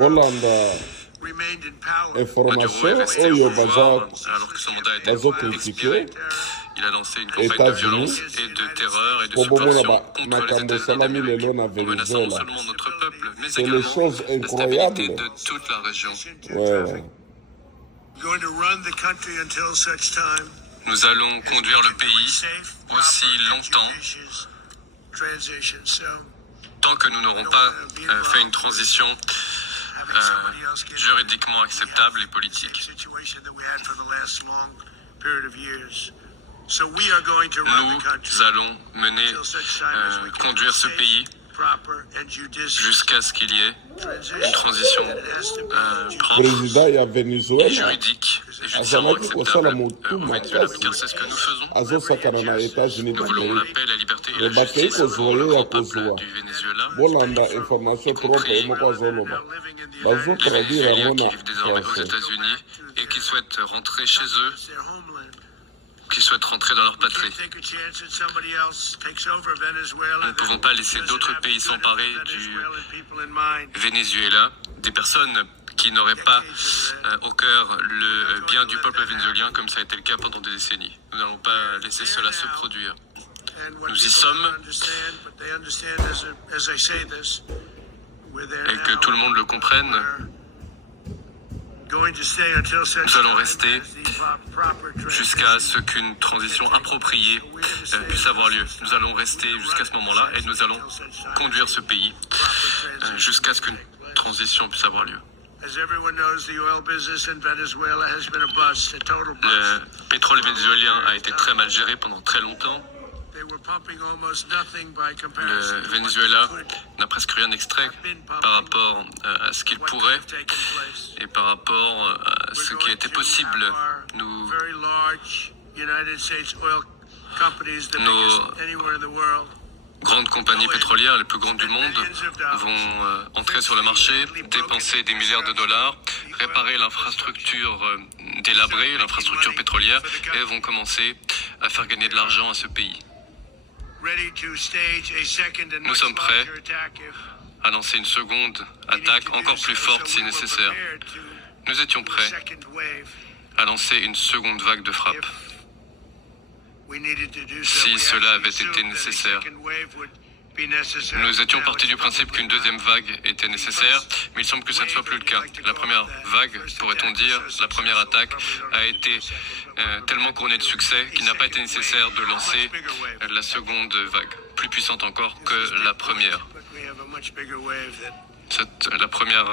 bolanda Maduro est information resté au oyo pouvoir alors que son mandat a été expiré. Il a lancé une campagne de violence et de terreur et de subversion contre les États-Unis d'Amérique, en menaçant non seulement notre peuple, mais sur les également choses la stabilité incroyables. de toute la région. Ouais. Nous allons conduire le pays aussi longtemps tant que nous n'aurons pas fait une transition juridiquement acceptable et politique. Nous allons conduire ce pays jusqu'à ce qu'il y ait une transition propre Président ya et Venezuela juridique et judiciairement azalaki kosala acceptable motu au Venezuela, makasi car c'est ce que nous faisons. azosakana na États-Unis Nous voulons la d'Amérique paix, la liberté et me la bakei justice kozwa pour le ye ya grand peuple kozwa du Venezuela, bolanda information propre ye moko azoloba les bazotraduire Vénézuéliens yango qui na vivent désormais aux français. États-Unis et qui souhaitent rentrer chez eux, qui souhaitent rentrer dans leur patrie. Nous ne pouvons pas laisser d'autres pays s'emparer du Venezuela, des personnes qui n'auraient pas au cœur le bien du peuple vénézuélien comme ça a été le cas pendant des décennies. Nous n'allons pas laisser cela se produire. Nous y sommes et que tout le monde le comprenne. Nous allons rester jusqu'à ce qu'une transition appropriée puisse avoir lieu. Nous allons rester jusqu'à ce moment-là et nous allons conduire ce pays jusqu'à ce qu'une transition puisse avoir lieu. Le pétrole vénézuélien a été très mal géré pendant très longtemps. Le Venezuela n'a presque rien extrait par rapport à ce qu'il pourrait et par rapport à ce qui était possible. Nos grandes compagnies pétrolières, les plus grandes du monde, vont entrer sur le marché, dépenser des milliards de dollars, réparer l'infrastructure délabrée, l'infrastructure pétrolière, et vont commencer à faire gagner de l'argent à ce pays. Nous sommes prêts à lancer une seconde attaque encore plus forte si nécessaire. Nous étions prêts à lancer une seconde vague de frappe si cela avait été nécessaire. Nous étions partis du principe qu'une deuxième vague était nécessaire, mais il semble que ça ne soit plus le cas. La première vague, pourrait-on dire, la première attaque a été tellement couronnée de succès qu'il n'a pas été nécessaire de lancer la seconde vague, plus puissante encore que la première. La première